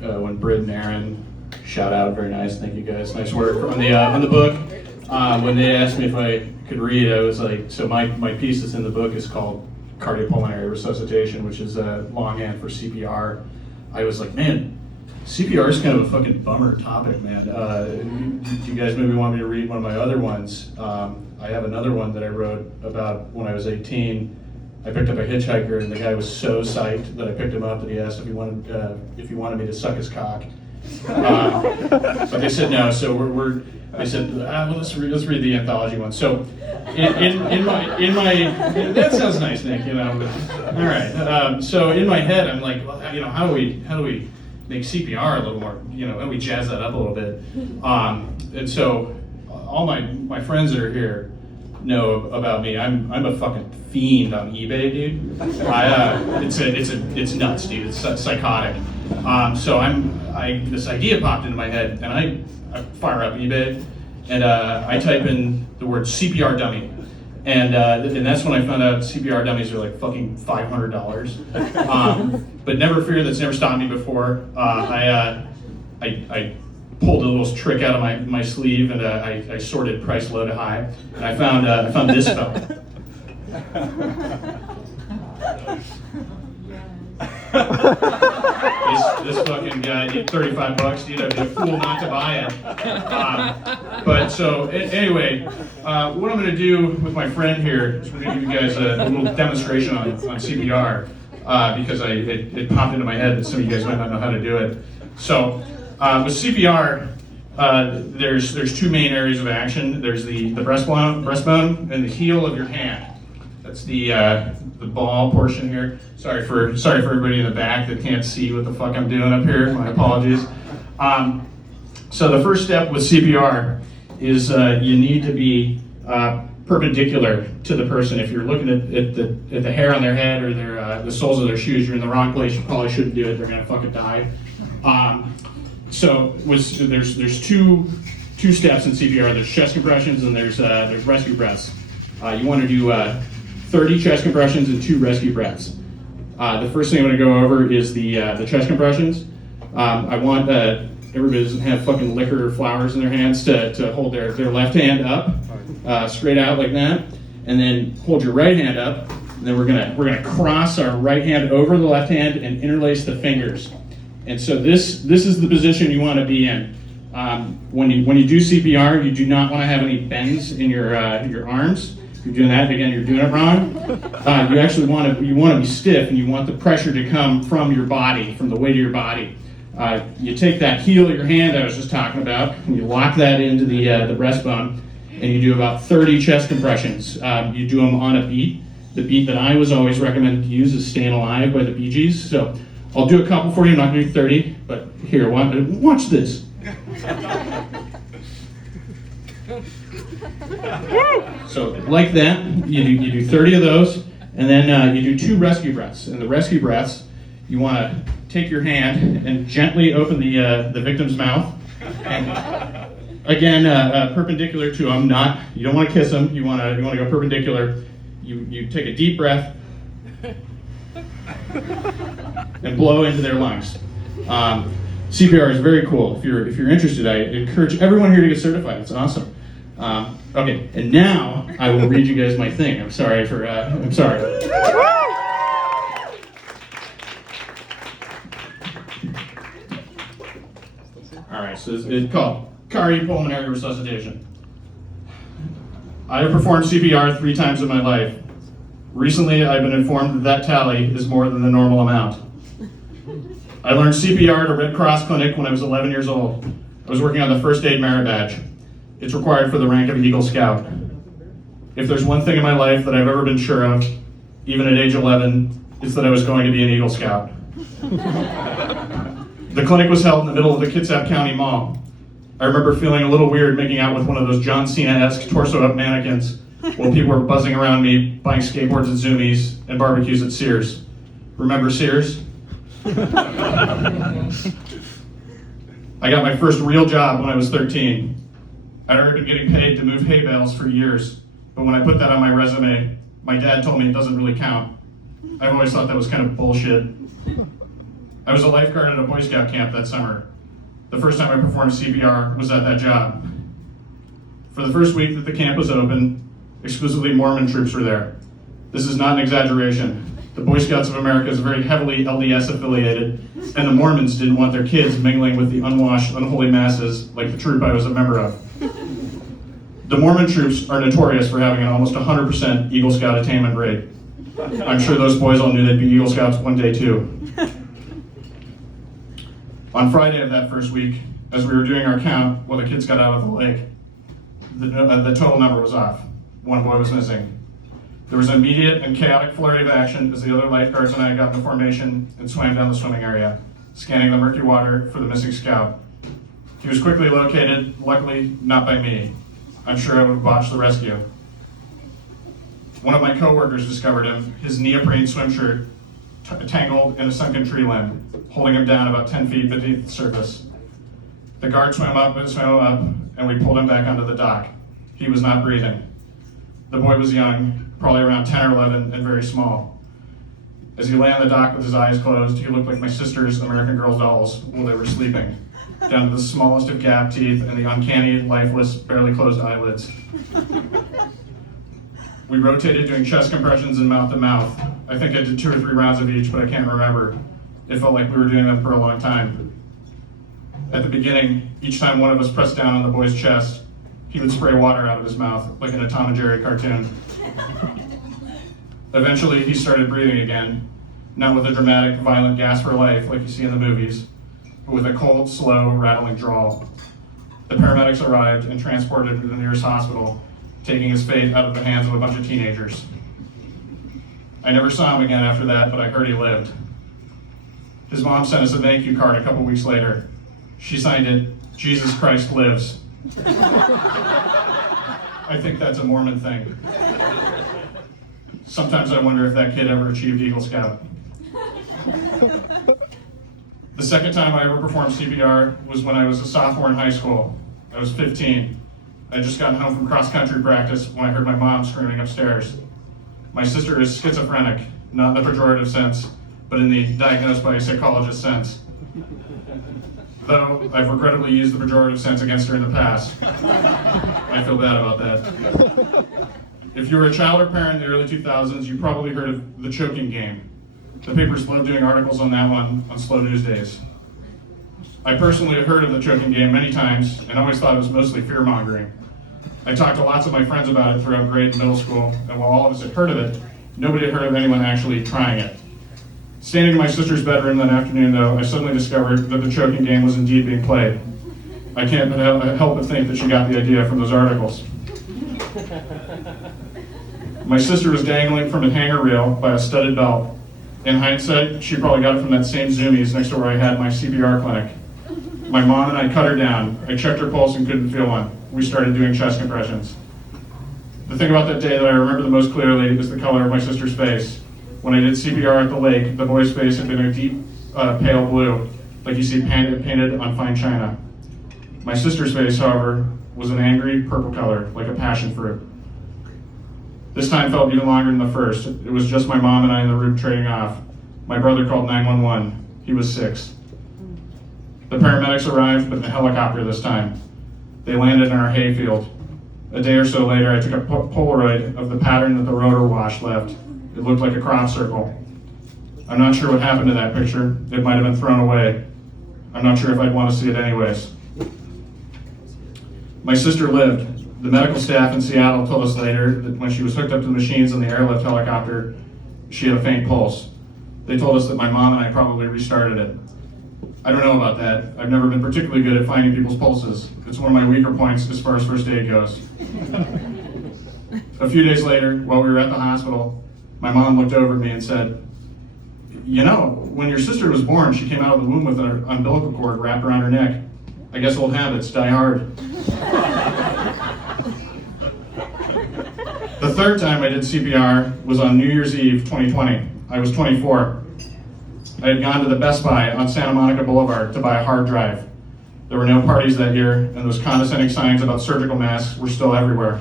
when Britt and Aaron, shout out, very nice, thank you guys, nice work on the book. When they asked me if I could read, I was like, so my piece that's in the book is called Cardiopulmonary Resuscitation, which is a longhand for CPR. I was like, man, CPR is kind of a fucking bummer topic, man. Do you guys maybe want me to read one of my other ones? I have another one that I wrote about when I was 18. I picked up a hitchhiker, and the guy was so psyched that I picked him up that he asked if he wanted me to suck his cock. But they said no, so they said, well, let's read the anthology one. So in my that sounds nice, Nick. You know, all right. So in my head, I'm like, well, you know, how do we make CPR a little more? You know, how do we jazz that up a little bit? And so all my friends that are here know about me. I'm a fucking fiend on eBay, dude. It's nuts, dude. It's psychotic. So this idea popped into my head, and I fire up eBay, and I type in the word CPR dummy, and that's when I found out CPR dummies are like fucking $500. But never fear, that's never stopped me before. I pulled a little trick out of my sleeve, and I sorted price low to high, and I found this fella. This fucking guy, $35, dude. I'd be a fool not to buy it. But so anyway, what I'm going to do with my friend here is we're going to give you guys a little demonstration on CPR because it popped into my head that some of you guys might not know how to do it. So with CPR, there's two main areas of action. There's the breastbone and the heel of your hand. That's the ball portion here. Sorry for everybody in the back that can't see what the fuck I'm doing up here. My apologies. So the first step with CPR is you need to be perpendicular to the person. If you're looking at the hair on their head or the soles of their shoes, you're in the wrong place. You probably shouldn't do it. They're gonna fucking die. So there's two steps in CPR. There's chest compressions and there's rescue breaths. You want to do 30 chest compressions and 2 rescue breaths. The first thing I'm going to go over is the chest compressions. I want everybody doesn't have fucking liquor or flowers in their hands to hold their left hand up, straight out like that, and then hold your right hand up. And then we're gonna cross our right hand over the left hand and interlace the fingers. And so this is the position you want to be in. When you do CPR, you do not want to have any bends in your arms. If you're doing that, again, you're doing it wrong. You actually want to be stiff, and you want the pressure to come from your body, from the weight of your body. You take that heel of your hand I was just talking about, and you lock that into the breastbone, and you do about 30 chest compressions. You do them on a beat. The beat that I was always recommended to use is "Staying Alive" by the Bee Gees. So I'll do a couple for you. I'm not going to do 30, but here, watch this. So like that, you do 30 of those, and then you do 2 rescue breaths. And the rescue breaths, you want to take your hand and gently open the victim's mouth, and again perpendicular to them. You don't want to kiss them. You want to go perpendicular. You take a deep breath and blow into their lungs. CPR is very cool. If you're interested, I encourage everyone here to get certified. It's awesome. Okay, and now I will read you guys my thing. I'm sorry. All right, so it's called Cardiopulmonary Resuscitation. I have performed CPR 3 times in my life. Recently, I've been informed that tally is more than the normal amount. I learned CPR at a Red Cross clinic when I was 11 years old. I was working on the first aid merit badge. It's required for the rank of Eagle Scout. If there's one thing in my life that I've ever been sure of, even at age 11, it's that I was going to be an Eagle Scout. The clinic was held in the middle of the Kitsap County Mall. I remember feeling a little weird making out with one of those John Cena-esque torso-up mannequins while people were buzzing around me, buying skateboards at Zoomies and barbecues at Sears. Remember Sears? I got my first real job when I was 13. I'd already been getting paid to move hay bales for years, but when I put that on my resume, my dad told me it doesn't really count. I've always thought that was kind of bullshit. I was a lifeguard at a Boy Scout camp that summer. The first time I performed CPR was at that job. For the first week that the camp was open, exclusively Mormon troops were there. This is not an exaggeration. The Boy Scouts of America is very heavily LDS affiliated, and the Mormons didn't want their kids mingling with the unwashed, unholy masses like the troop I was a member of. The Mormon troops are notorious for having an almost 100% Eagle Scout attainment rate. I'm sure those boys all knew they'd be Eagle Scouts one day too. On Friday of that first week, as we were doing our count while the kids got out of the lake, the total number was off. One boy was missing. There was an immediate and chaotic flurry of action as the other lifeguards and I got into formation and swam down the swimming area, scanning the murky water for the missing scout. He was quickly located, luckily not by me. I'm sure I would have botched the rescue. One of my coworkers discovered him, his neoprene swim shirt tangled in a sunken tree limb, holding him down about 10 feet beneath the surface. The guard swam up, and we pulled him back onto the dock. He was not breathing. The boy was young, probably around 10 or 11, and very small. As he lay on the dock with his eyes closed, he looked like my sister's American Girl dolls while they were sleeping, down to the smallest of gap teeth and the uncanny, lifeless, barely closed eyelids. We rotated doing chest compressions and mouth-to-mouth. I think I did 2 or 3 rounds of each, but I can't remember. It felt like we were doing them for a long time. At the beginning, each time one of us pressed down on the boy's chest, he would spray water out of his mouth, like in a Tom and Jerry cartoon. Eventually, he started breathing again, not with a dramatic, violent gasp for life like you see in the movies, but with a cold, slow, rattling drawl. The paramedics arrived and transported him to the nearest hospital, taking his fate out of the hands of a bunch of teenagers. I never saw him again after that, but I heard he lived. His mom sent us a thank you card a couple weeks later. She signed it, "Jesus Christ lives." I think that's a Mormon thing. Sometimes I wonder if that kid ever achieved Eagle Scout. The second time I ever performed CPR was when I was a sophomore in high school. I was 15. I had just gotten home from cross-country practice when I heard my mom screaming upstairs. My sister is schizophrenic, not in the pejorative sense, but in the diagnosed by a psychologist sense. Though I've regrettably used the pejorative sense against her in the past. I feel bad about that. If you were a child or parent in the early 2000s, you probably heard of the choking game. The papers loved doing articles on that one on slow news days. I personally have heard of the choking game many times and always thought it was mostly fear-mongering. I talked to lots of my friends about it throughout grade and middle school, and while all of us had heard of it, nobody had heard of anyone actually trying it. Standing in my sister's bedroom that afternoon, though, I suddenly discovered that the choking game was indeed being played. I can't help but think that she got the idea from those articles. My sister was dangling from a hanger rail by a studded belt. In hindsight, she probably got it from that same Zoomies next to where I had my CPR clinic. My mom and I cut her down. I checked her pulse and couldn't feel one. We started doing chest compressions. The thing about that day that I remember the most clearly is the color of my sister's face. When I did CPR at the lake, the boy's face had been a deep pale blue, like you see painted on fine china. My sister's face, however, was an angry purple color, like a passion fruit. This time felt even longer than the first. It was just my mom and I in the room trading off. My brother called 911. He was 6. The paramedics arrived, but in a helicopter this time. They landed in our hayfield. A day or so later, I took a Polaroid of the pattern that the rotor wash left. It looked like a crop circle. I'm not sure what happened to that picture. It might have been thrown away. I'm not sure if I'd want to see it anyways. My sister lived. The medical staff in Seattle told us later that when she was hooked up to the machines in the airlift helicopter, she had a faint pulse. They told us that my mom and I probably restarted it. I don't know about that. I've never been particularly good at finding people's pulses. It's one of my weaker points as far as first aid goes. A few days later, while we were at the hospital, my mom looked over at me and said, "You know, when your sister was born, she came out of the womb with an umbilical cord wrapped around her neck. I guess old habits die hard." The third time I did CPR was on New Year's Eve 2020. I was 24. I had gone to the Best Buy on Santa Monica Boulevard to buy a hard drive. There were no parties that year, and those condescending signs about surgical masks were still everywhere.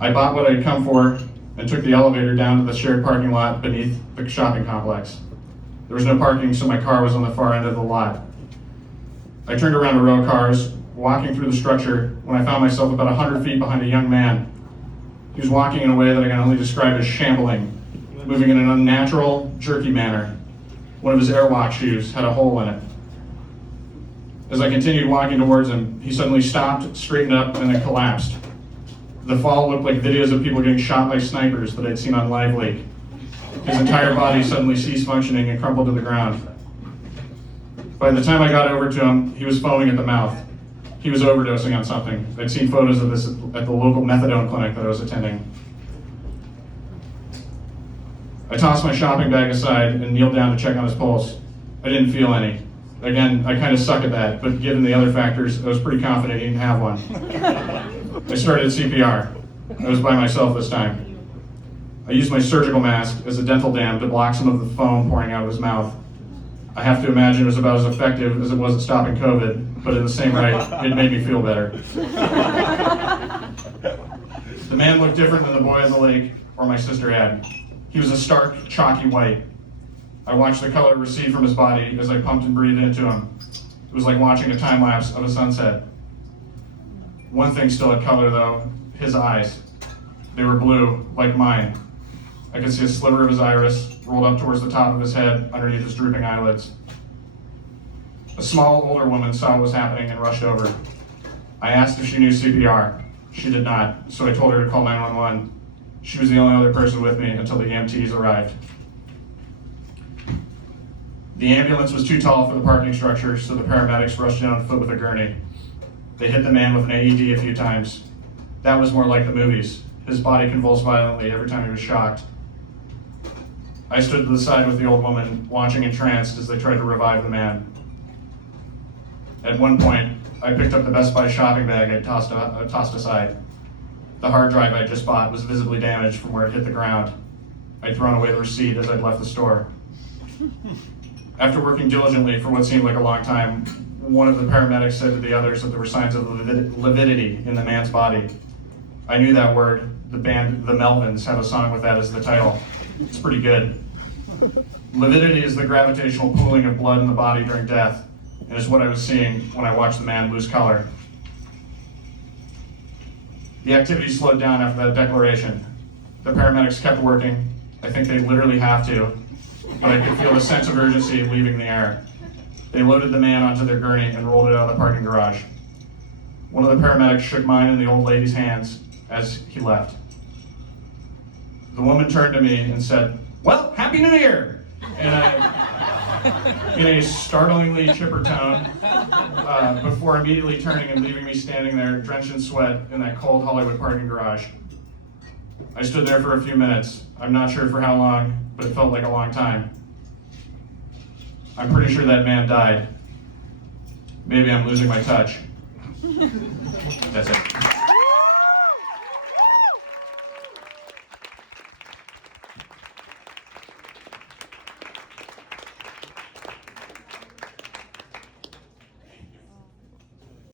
I bought what I had come for and took the elevator down to the shared parking lot beneath the shopping complex. There was no parking, so my car was on the far end of the lot. I turned around a row of cars, walking through the structure, when I found myself about 100 feet behind a young man. He was walking in a way that I can only describe as shambling, moving in an unnatural, jerky manner. One of his airwalk shoes had a hole in it. As I continued walking towards him, he suddenly stopped, straightened up, and then collapsed. The fall looked like videos of people getting shot by snipers that I'd seen on Silverlake. His entire body suddenly ceased functioning and crumpled to the ground. By the time I got over to him, he was foaming at the mouth. He was overdosing on something. I'd seen photos of this at the local methadone clinic that I was attending. I tossed my shopping bag aside and kneeled down to check on his pulse. I didn't feel any. Again, I kind of suck at that, but given the other factors, I was pretty confident he didn't have one. I started CPR. I was by myself this time. I used my surgical mask as a dental dam to block some of the foam pouring out of his mouth. I have to imagine it was about as effective as it was at stopping COVID, but in the same right, it made me feel better. The man looked different than the boy at the lake or my sister had. He was a stark, chalky white. I watched the color recede from his body as I pumped and breathed into him. It was like watching a time lapse of a sunset. One thing still had color though, his eyes. They were blue, like mine. I could see a sliver of his iris rolled up towards the top of his head underneath his drooping eyelids. A small, older woman saw what was happening and rushed over. I asked if she knew CPR. She did not, so I told her to call 911. She was the only other person with me until the EMTs arrived. The ambulance was too tall for the parking structure, so the paramedics rushed in on foot with a gurney. They hit the man with an AED a few times. That was more like the movies. His body convulsed violently every time he was shocked. I stood to the side with the old woman, watching entranced as they tried to revive the man. At one point, I picked up the Best Buy shopping bag I'd tossed aside. The hard drive I just bought was visibly damaged from where it hit the ground. I'd thrown away the receipt as I'd left the store. After working diligently for what seemed like a long time, one of the paramedics said to the others that there were signs of lividity in the man's body. I knew that word. The band, the Melvins, have a song with that as the title. It's pretty good. Lividity is the gravitational pooling of blood in the body during death, and is what I was seeing when I watched the man lose color. The activity slowed down after that declaration. The paramedics kept working. I think they literally have to, but I could feel the sense of urgency leaving the air. They loaded the man onto their gurney and rolled it out of the parking garage. One of the paramedics shook mine in the old lady's hands as he left. The woman turned to me and said, "Well, Happy New Year!" In a startlingly chipper tone, before immediately turning and leaving me standing there, drenched in sweat in that cold Hollywood parking garage. I stood there for a few minutes. I'm not sure for how long, but it felt like a long time. I'm pretty sure that man died. Maybe I'm losing my touch. That's it.